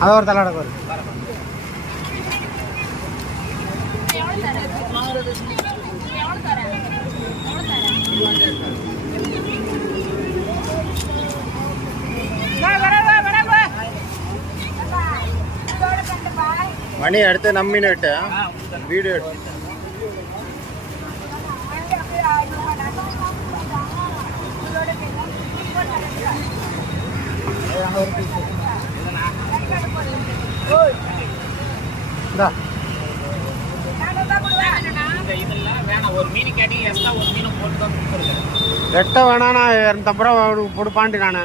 அது ஒரு தலை அடக்கு வரும். மணி அடுத்து நம்ம மீன் வெட்டு வீடியோ எடுத்து வெட்ட வேணாண்ணா 250 ரூபா போட்டு பாண்டி நான்